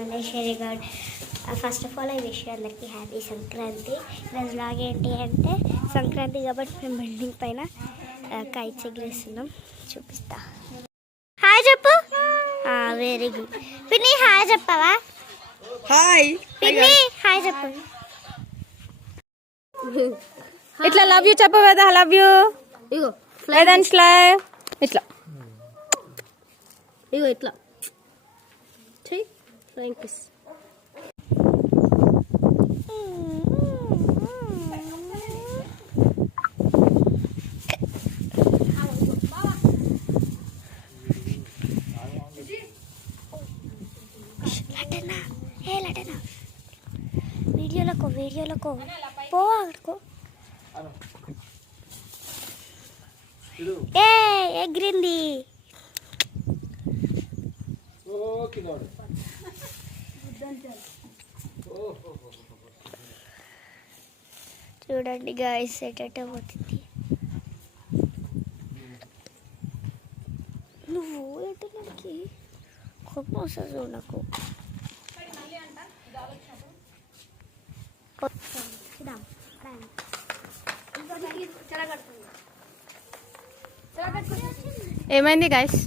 Malleswari Goud. First of all I wish అందరికీ happy Sankranti. ఈరోజు లాగా ఏంటి అంటే సంక్రాంతి కాబట్టి మేము బిల్డింగ్ పైన కైట్స్ ఎగిరేస్తున్నాం. చూపిస్తా. హాయ్ చెప్పు. Very good. పిన్ని హాయ్ చెప్పవా? హాయ్ పిన్ని హాయ్ చెప్పు. ఇట్లా లవ్ యూ చెప్పు కదా. Love you. ఇగో వేదాంశ్లా ఇట్లా ఇగో ఇట్లా చెయ్యి. Flying kiss. వీడియోలకు పో అక్కడికో. ఏ ఎగిరింది. చూడండి గాయ్స్ ఎట్ట పోతుంది. నువ్వు ఎట్టకి కోపం వస్తుంది చూడు నాకు. ఏమైంది గాయస్?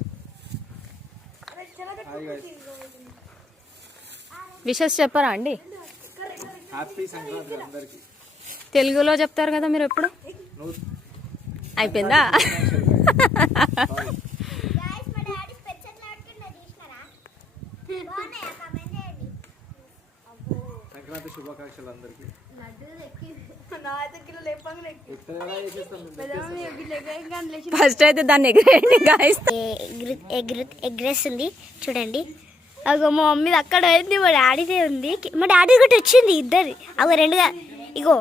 విషెస్ చెప్పరా అండి? తెలుగులో చెప్తారు కదా మీరు ఎప్పుడు. అయిపోయిందా? సంక్రాంతి శుభాకాంక్షలు అందరికి. ఫస్ట్ అయితే దాన్ని ఎగరేయండి గాయస్. ఎగ్రెస్తుంది చూడండి. అగో మా మమ్మీ అక్కడ అయింది, మా డాడీదే ఉంది. మా డాడీ ఒకటి వచ్చింది ఇద్దరు. అగో రెండుగా. ఇగో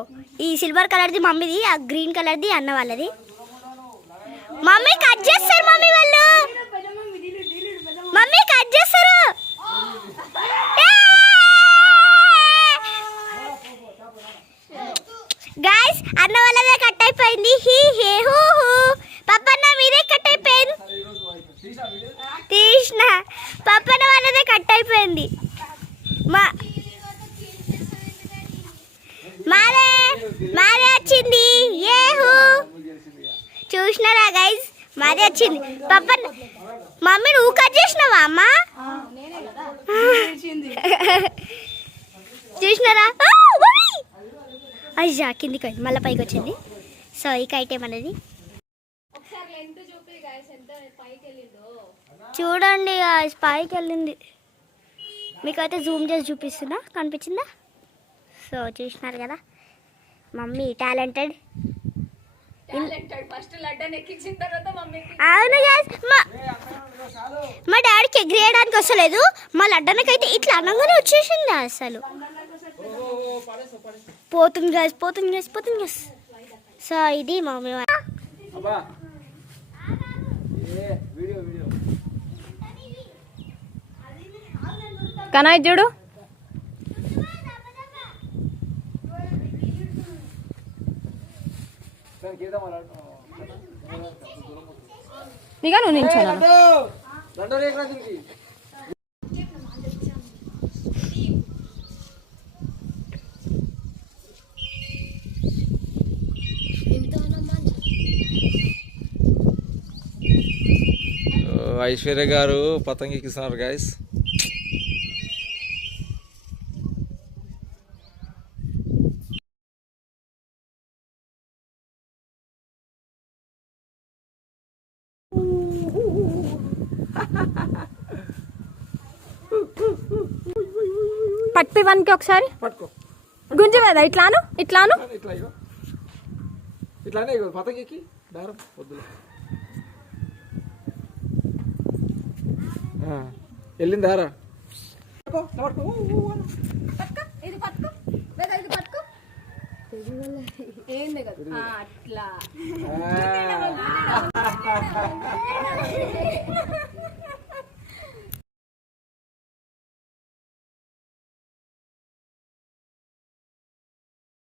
ఈ సిల్వర్ కలర్ది మమ్మీది, ఆ గ్రీన్ కలర్ది అన్న వాళ్ళది. మమ్మీ కట్ చేస్తారు. మమ్మీ వాళ్ళు మమ్మీ కట్ చేస్తారు. గాయ్స్ అన్న వాళ్ళదే కట్ అయిపోయింది. హీ హే హూ హూ. పప్పన్న మీదే కట్ అయిపోయింది. తీసిన పప్పన్న వాళ్ళదే కట్ అయిపోయింది. మాదే మాదే వచ్చింది. ఏ హూ. చూసినారా గైస్? మాదే వచ్చింది. పప్పన్న మమ్మీ నువ్వు కట్ చేసినావా అమ్మ? చూసినారా? అయ్యా కిందికి పోయింది, మళ్ళీ పైకి వచ్చింది. సో ఈ కైట్ ఏమన్నది చూడండి. పైకి వెళ్ళింది. మీకైతే జూమ్ చేసి చూపిస్తున్నా, కనిపించిందా? సో చూసినారు కదా, మమ్మీ టాలెంటెడ్. అవును మా డాడీకి ఎగిరేయడానికి వస్తలేదు, మా లడ్డనకైతే ఇట్లా అనగానే వచ్చేసింది. అసలు పోతుంది గ్యాస్, పోతుంది గ్యాస్, పోతుంది గ్యాస్. సో ఇది మమ్మీ కనాయ్ చూడు. నీగా నువ్వు నించోనా? ఐశ్వర్య గారు పతంగి ఎక్కిస్తున్నారు గాయస్. పట్టివానికి ఒకసారి గుంజు కదా. ఇట్లాను ఇట్లాను ఇట్లానే పతంగికి దారం వద్దులే. వెళ్ళిందారా? ఏంది కదా అట్లా